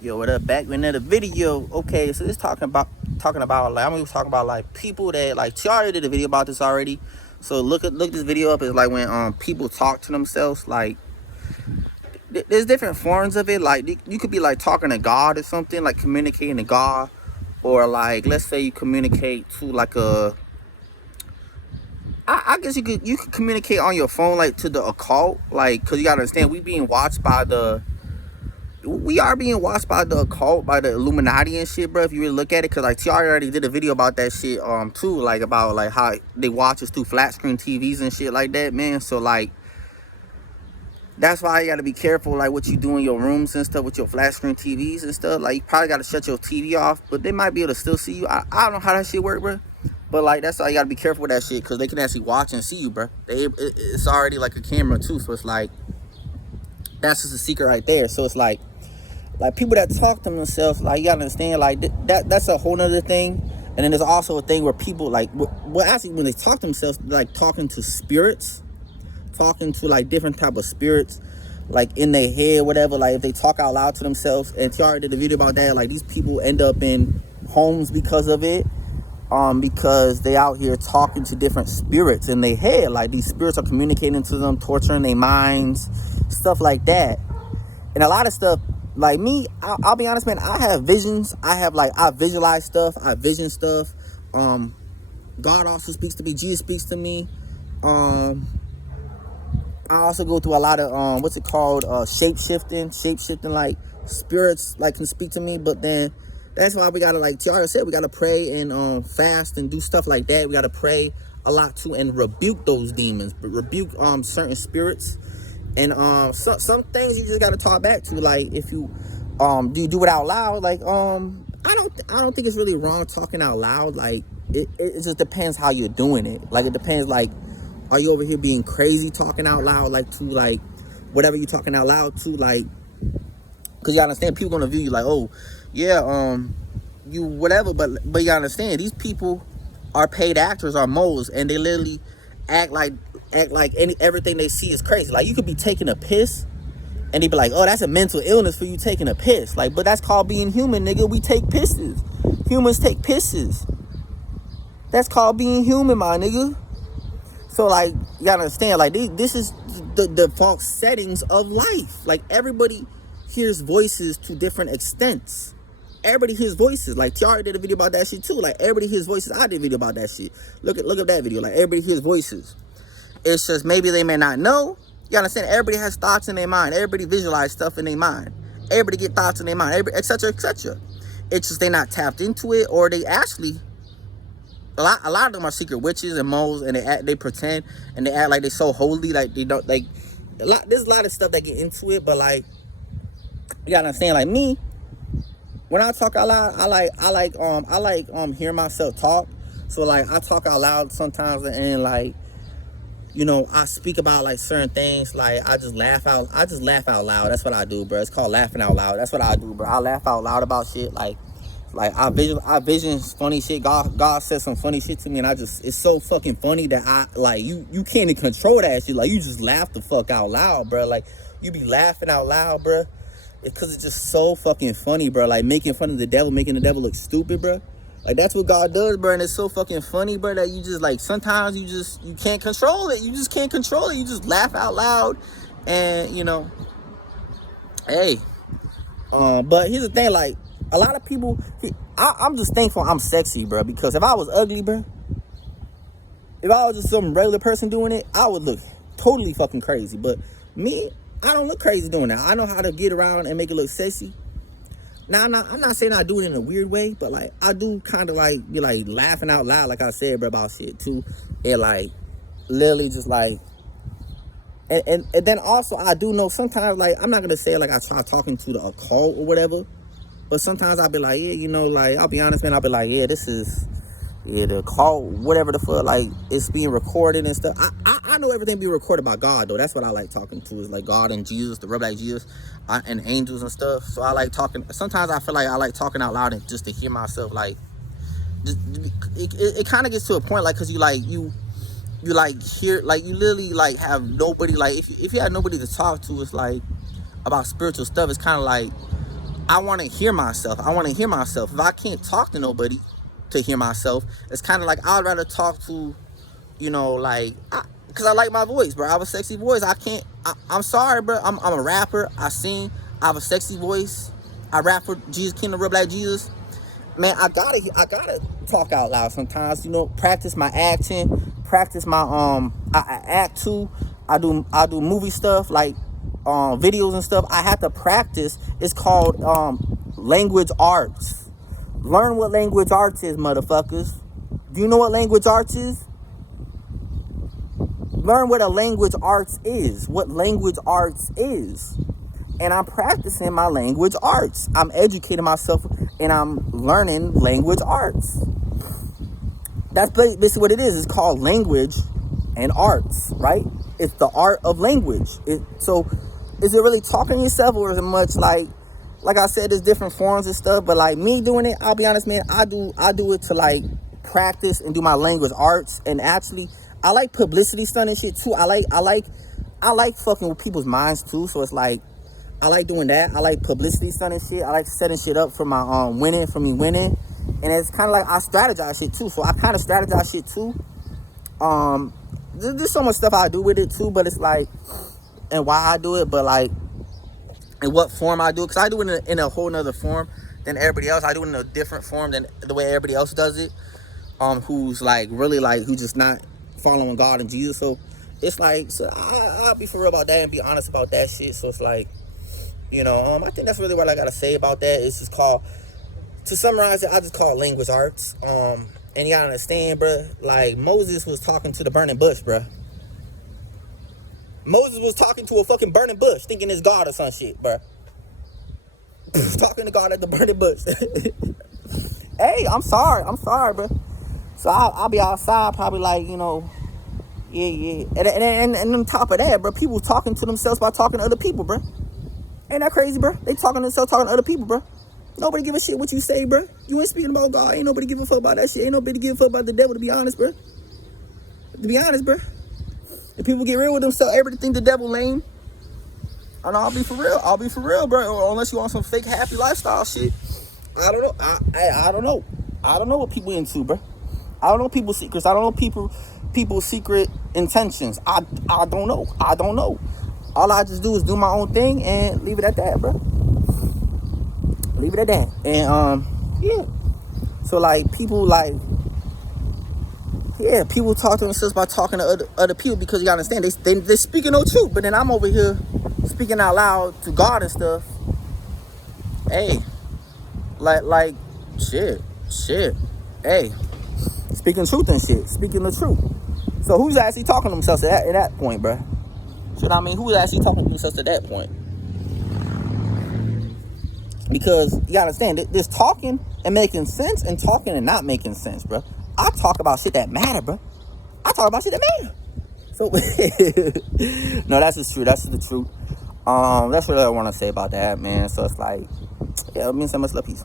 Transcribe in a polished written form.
Yo, what up? Back with another video. Okay, so this talking about like I'm gonna talking about like people that like she already did a video about this already. So look this video up. It's like when people talk to themselves. Like there's different forms of it. Like you could be like talking to God or something, like communicating to God, or like let's say you communicate to like I guess you could communicate on your phone like to the occult, like because you gotta understand we are being watched by the occult, by the Illuminati and shit, bro. If you really look at it, because like Tiara already did a video about that shit too, like about like how they watch us through flat screen TVs and shit like that, man. So like that's why you gotta be careful like what you do in your rooms and stuff with your flat screen TVs and stuff. Like you probably gotta shut your TV off, but they might be able to still see you. I don't know how that shit work, bro. But like that's why you gotta be careful with that shit, because they can actually watch and see you, bro. It's already like a camera too, so it's like that's just a secret right there. So it's like people that talk to themselves, like you gotta understand, like that's a whole nother thing. And then there's also a thing where people like, well, actually when they talk to themselves, like talking to spirits, talking to like different type of spirits, like in their head, whatever. Like if they talk out loud to themselves, and Tiara did a video about that. Like these people end up in homes because of it, because they out here talking to different spirits in their head. Like these spirits are communicating to them, torturing their minds, stuff like that. And a lot of stuff. Like me, I'll be honest, man, I have visions. I visualize stuff. I vision stuff. God also speaks to me. Jesus speaks to me. I also go through a lot of, what's it called? Shape-shifting, like spirits like can speak to me. But then that's why we gotta, like Tiara said, we gotta pray and fast and do stuff like that. We gotta pray a lot too and rebuke those demons, but rebuke certain spirits. And some things you just gotta talk back to, like if you do you do it out loud, like I don't think it's really wrong talking out loud. Like it just depends how you're doing it. Like it depends, like are you over here being crazy talking out loud, like to like whatever you're talking out loud to, like because you understand people gonna view you like, oh yeah, you whatever, but you understand these people are paid actors, are moles, and they literally act like everything they see is crazy. Like you could be taking a piss and they be like, oh, that's a mental illness for you taking a piss. Like, but that's called being human, nigga. We take pisses. Humans take pisses. That's called being human, my nigga. So like you gotta understand, like this is the default settings of life. Like everybody hears voices to different extents. Everybody hears voices. Like Tiara did a video about that shit too. Like everybody hears voices. I did a video about that shit. Look up that video. Like everybody hears voices. It's just maybe they may not know. You understand? Everybody has thoughts in their mind. Everybody visualize stuff in their mind. Everybody get thoughts in their mind, etc., etc. It's just they not tapped into it, or they actually, a lot of them are secret witches and moles, and they pretend and they act like they so holy, like they don't, like there's a lot of stuff that get into it. But like you gotta understand, like me, when I talk out loud, I like hearing myself talk. So like I talk out loud sometimes, and like, you know, I speak about like certain things. Like I just laugh out loud. That's what I do, bro. It's called laughing out loud. That's what I do, bro. I laugh out loud about shit. Like I vision funny shit. God said some funny shit to me, and it's so fucking funny that you can't even control that shit. Like you just laugh the fuck out loud, bro. Like you be laughing out loud, bro. Because it's just so fucking funny, bro. Like making fun of the devil, making the devil look stupid, bro. Like that's what God does, bro. And it's so fucking funny, bro, that you just like sometimes you can't control it. You just can't control it. You just laugh out loud, and you know, hey. But here's the thing, like a lot of people, I'm just thankful I'm sexy, bro. Because if I was ugly, bro, if I was just some regular person doing it, I would look totally fucking crazy. But me, I don't look crazy doing that. I know how to get around and make it look sexy. Now, I'm not saying I do it in a weird way, but like I do kind of like be like laughing out loud, like I said, bro, about shit too, and like literally just like, and then also I do know sometimes, like I'm not gonna say like I try talking to the occult or whatever, but sometimes I'll be like, yeah, you know, like I'll be honest, man, I'll be like, yeah, this is. Yeah, the call, whatever the fuck, like it's being recorded and stuff. I know everything being recorded by God though. That's what I like talking to, is like God and Jesus, the real like Jesus, and angels and stuff. So I like talking. Sometimes I feel like I like talking out loud and just to hear myself. Like, just it kind of gets to a point, like, cause you like hear, like you literally like have nobody, like if you had nobody to talk to, it's like about spiritual stuff. It's kind of like I want to hear myself. I want to hear myself. If I can't talk to nobody to hear myself, it's kind of like I'd rather talk to, you know, like, because I like my voice, bro. I have a sexy voice. I'm sorry, bro. I'm a rapper. I sing. I have a sexy voice. I rap for Jesus, Kingdom, Real Black Jesus. Man, I gotta talk out loud sometimes. You know, practice my acting, practice my I act too. I do movie stuff like videos and stuff. I have to practice. It's called language arts. Learn what language arts is, motherfuckers. Do you know what language arts is? Learn what a language arts is. What language arts is. And I'm practicing my language arts. I'm educating myself and I'm learning language arts. That's basically what it is. It's called language and arts, right? It's the art of language. So is it really talking to yourself, or is it much like I said, there's different forms and stuff, but like me doing it, I'll be honest, man, I do it to like practice and do my language arts. And actually, I like publicity stunt and shit too. I like fucking with people's minds too. So it's like, I like doing that. I like publicity stunt and shit. I like setting shit up for my for me winning. And it's kind of like I strategize shit too. So I kind of strategize shit too. There's so much stuff I do with it too, but it's like, and why I do it, but like, in what form I do it. Because I do it in a whole nother form than everybody else. I do it in a different form than the way everybody else does it. Who's like really like, who's just not following God and Jesus. So it's like, so I'll be for real about that and be honest about that shit. So it's like, you know, I think that's really what I gotta say about that. It's just called, to summarize it, I just call it language arts. And you gotta understand, bruh, like Moses was talking to the burning bush, bruh. Moses was talking to a fucking burning bush, thinking it's God or some shit, bruh. Talking to God at the burning bush. Hey, I'm sorry, bruh. So I'll be outside, probably like, you know, yeah. And on top of that, bruh, people talking to themselves by talking to other people, bruh. Ain't that crazy, bro? They talking to themselves, talking to other people, bro. Nobody give a shit what you say, bro. You ain't speaking about God. Ain't nobody give a fuck about that shit. Ain't nobody give a fuck about the devil, to be honest, bro. To be honest, bro. If people get real with themselves, everybody think the devil lame. And I'll be for real, bro. Or unless you want some fake happy lifestyle shit. I don't know. I don't know. I don't know what people into, bro. I don't know people's secrets. I don't know people's secret intentions. I don't know. I don't know. All I just do is do my own thing and leave it at that, bro. Leave it at that. And yeah. So like people people talk to themselves by talking to other people, because you gotta understand they're speaking no truth. But then I'm over here speaking out loud to God and stuff. Hey, like shit. Hey, speaking truth and shit. Speaking the truth. So who's actually talking to themselves at that point, bro? You know what I mean? Who's actually talking to themselves at that point? Because you gotta understand, there's talking and making sense and talking and not making sense, bro. I talk about shit that matter, bro. I talk about shit that matter. So no, that's just true. That's the truth. That's what I want to say about that, man. So it's like, yeah, it means so much love, peace.